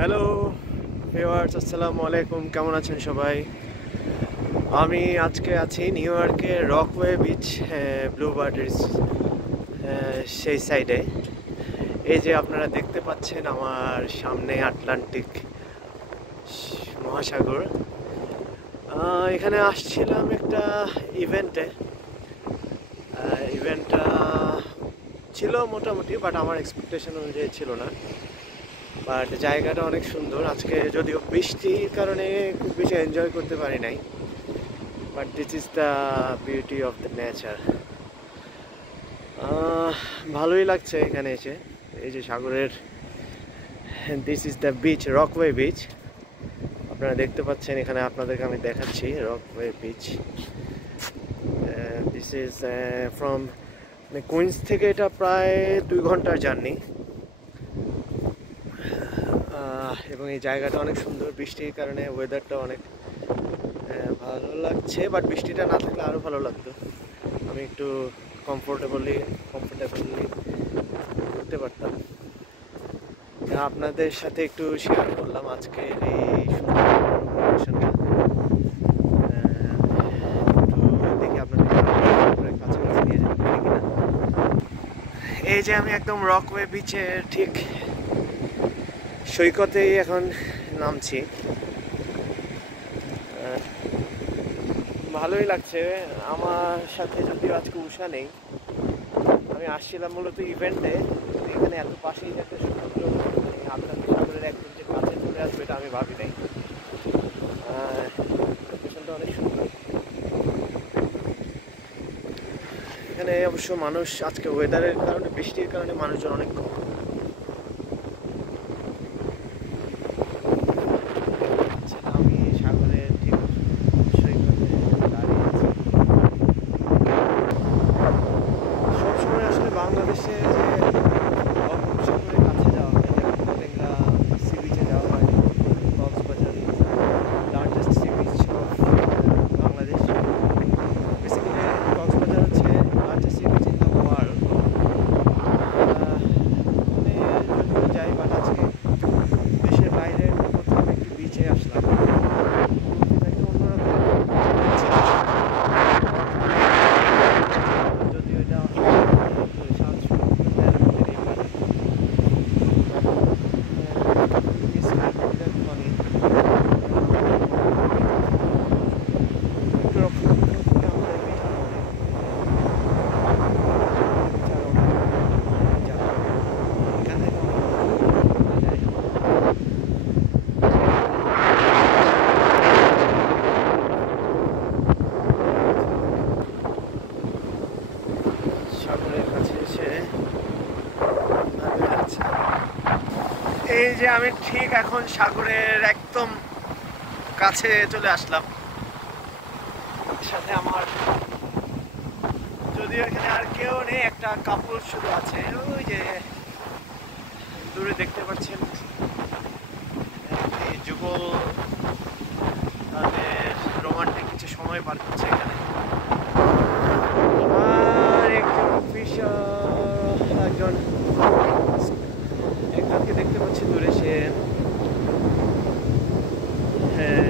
Hello viewers, আসসালামু আলাইকুম। কেমন আছেন সবাই? আমি আজকে আছি নিউ ইয়র্কের রকওয়ে বিচ, ব্লু বার্ডস সেই সাইডে। এই যে আপনারা দেখতে পাচ্ছেন আমার সামনে আটলান্টিক মহাসাগর। এখানে আসছিলাম একটা ইভেন্টে। ইভেন্টটা ছিল মোটামুটি, বাট আমার এক্সপেকটেশন অনুযায়ী ছিল না। বাট জায়গাটা অনেক সুন্দর। আজকে যদিও বৃষ্টির কারণে খুব বেশি এনজয় করতে পারি নাই, but this is the beauty of the nature. ভালোই লাগছে এখানে এসে। এই যে সাগরের, this is the beach, Rockaway beach. আপনারা দেখতে পাচ্ছেন এখানে, আপনাদেরকে আমি দেখাচ্ছি Rockaway beach. This is from Queens থেকে এটা প্রায় 2 ঘন্টার জার্নি। এবং এই জায়গাটা অনেক সুন্দর। বৃষ্টির কারণে ওয়েদারটা অনেক ভালো লাগছে, বাট বৃষ্টিটা না থাকলে আরও ভালো লাগতো। আমি একটু কমফোর্টেবলি ঘুরতে পারতাম। আপনাদের সাথে একটু শেয়ার করলাম আজকের এই সুন্দর লোকেশনটা। একটু দেখি আপনাদের কাছাকাছি নিয়ে যেতে পারি কিনা। এই যে আমি একদম রকওয়ে বিচের ঠিক সৈকতেই এখন নামছি। ভালোই লাগছে। আমার সাথে যদিও আজকে উষা নেই, আমি আসছিলাম মূলত ইভেন্টে। এখানে এত পাশেই যে একটা সমুদ্র, আটলান্টিক সাগরের একদম যে কাছে চলে আসবে এটা আমি ভাবি নাই। লোকেশনটা অনেক সুন্দর। এখানে অবশ্য মানুষ, আজকে ওয়েদারের কারণে, বৃষ্টির কারণে মানুষজন অনেক কম। আমি সাগরের ঠিক সৈকতে দাঁড়িয়ে আছি। সবসময় আসলে বাংলাদেশে যে বঙ্গোপসাগরের কাছে যাওয়া হয়, যেমন টেংরা সি বিচে যাওয়া হয়, Cox's Bazar, largest sea beach of Bangladesh. Basically Cox's Bazar হচ্ছে largest sea beach in the world. ওখানে যদিও যাই, বাট আজকে দেশের বাইরের প্রথম একটি বিচে আসলাম। একটা অন্যরকম যদিও এটা সাগরের কাছে এসে ভালো লাগছে। এই যে আমি ঠিক এখন সাগরের একদম কাছে চলে আসলাম। সাথে আমার, যদিও এখানে আর কেউ নেই, একটা কাপড় শুধু আছে। ওই যে দূরে দেখতে পাচ্ছেন এই যুগল তাদের রোমান্টিক কিছু সময় পার করছে এখানে। আর একজনকে দেখতে পাচ্ছি দূরে, সে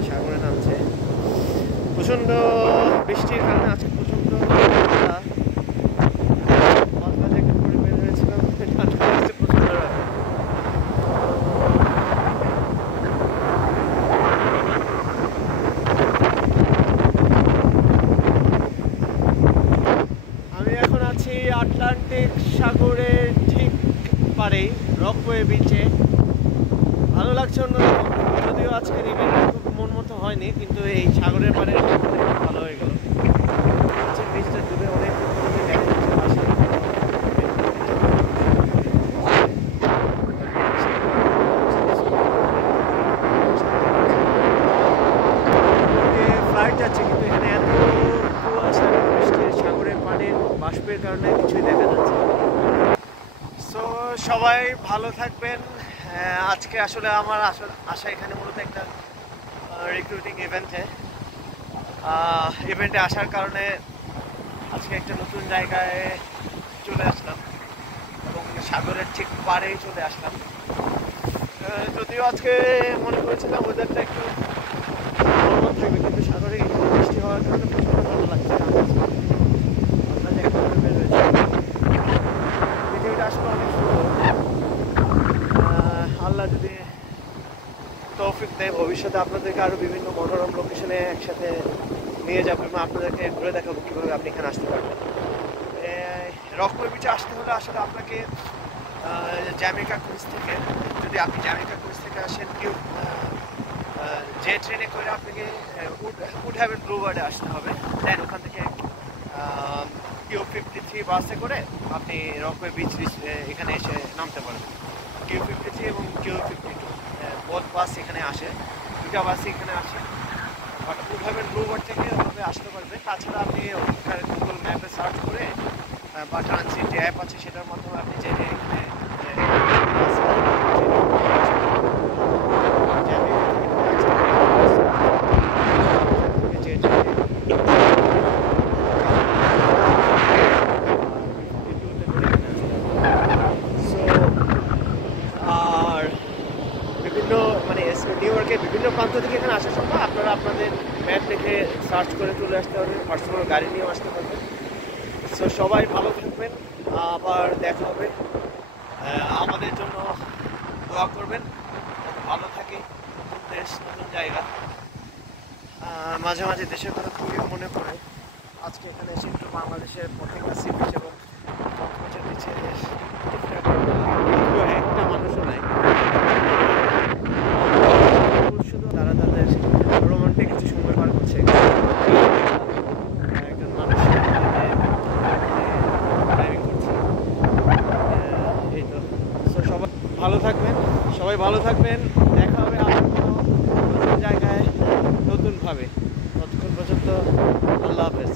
সাগরে নামছে। প্রচণ্ড বৃষ্টির কারণে আছে, প্রচণ্ড মাথা জ্যাকেট পরে বের হয়েছিলাম, ঠান্ডা লাগছে প্রচণ্ড। আমি এখন আছি আটলান্টিক সাগরের ঠিক পারেই, রকওয়ে বিচে। ভালো লাগছে অন্যরকম। যদিও আজকের ইভেন্টটা খুব মন মতো হয়নি, কিন্তু এই সাগরের পাড়ে ভালো হয়ে গেল। বিচটা দূরে অনেক দেখা যাচ্ছে পাশে। ফ্লাইট যাচ্ছে, কিন্তু এখানে এত কুয়াশা, বৃষ্টির, সাগরের পানির বাষ্পের কারণে কিছুই দেখা যাচ্ছে। সো সবাই ভালো থাকবেন। আজকে আসলে আমার আসা এখানে মূলত একটা রিক্রুটিং ইভেন্টে আসার কারণে আজকে একটা নতুন জায়গায় চলে আসলাম এবং সাগরের ঠিক পাড়েই চলে আসলাম। যদিও আজকে মনে করেছিলাম ওয়েদারটা একটু নরমাল থাকবে, কিন্তু সাগরে বৃষ্টি হওয়ার কারণে প্রচণ্ড ভালো লাগছে। আল্লাহ যে একটা বের হয়েছে, পৃথিবীটা আসলে অনেক সুন্দর। আল্লাহ যদি তৌফিক দেয় ভবিষ্যতে আপনাদেরকে আরও বিভিন্ন মনোরম লোকেশনে একসাথে নিয়ে যাবো এবং আপনাদেরকে ঘুরে দেখাবো কীভাবে আপনি এখানে আসতে পারবেন। রকওয়ে বিচে আসতে হলে আসলে আপনাকে জ্যামাইকা ক্রুজ থেকে, যদি আপনি জ্যামাইকা ক্রুজ থেকে আসেন, যে ট্রেনে করে আপনাকে উড হ্যাভেন ব্লুবার্ডে আসতে হবে। দেন ওখান থেকে Q53 বাসে করে আপনি রকওয়ে বিচ এখানে এসে নামতে পারবেন। Q53 এবং Q52 বোথ বাস এখানে আসে, দুটা বাসই এখানে আসে। বাট উড হ্যাভেন ব্লুবার্ড থেকে ওভাবে আসতে পারবেন। তাছাড়া আপনি ওখানে গুগল ম্যাপে সার্চ করে বা ট্রানজিট যে অ্যাপ আছে সেটার মাধ্যমে আপনি যে এখানে আর বিভিন্ন মানে নিউ ইয়র্কের বিভিন্ন প্রান্ত থেকে এখানে আসার সময় আপনারা আপনাদের ম্যাপ দেখে সার্চ করে চলে আসতে পারবেন, পার্সোনাল গাড়ি নিয়েও আসতে পারবেন। সো সবাই ভালো থাকবেন, আবার দেখা হবে। আমাদের জন্য দোয়া করবেন, ভালো থাকে। নতুন দেশ, নতুন জায়গা, মাঝে মাঝে দেশের কথা খুবই মনে পড়ে। আজকে এখানে এসে একটু বাংলাদেশের প্রত্যেকটা সি বিচ এবং কক্সবাজার বিচে একটা মানুষও নাই, শুধু তারা তাদের রোমান্টিক কিছু সময় পার করছে। একজন মানুষ ড্রাইভিং করছে, এই তো। সো সবাই ভালো থাকবেন, সবাই ভালো থাকবেন। দেখা হবে আবার কোনো নতুন জায়গায় নতুনভাবে। ততক্ষণ পর্যন্ত আল্লাহ হাফেজ।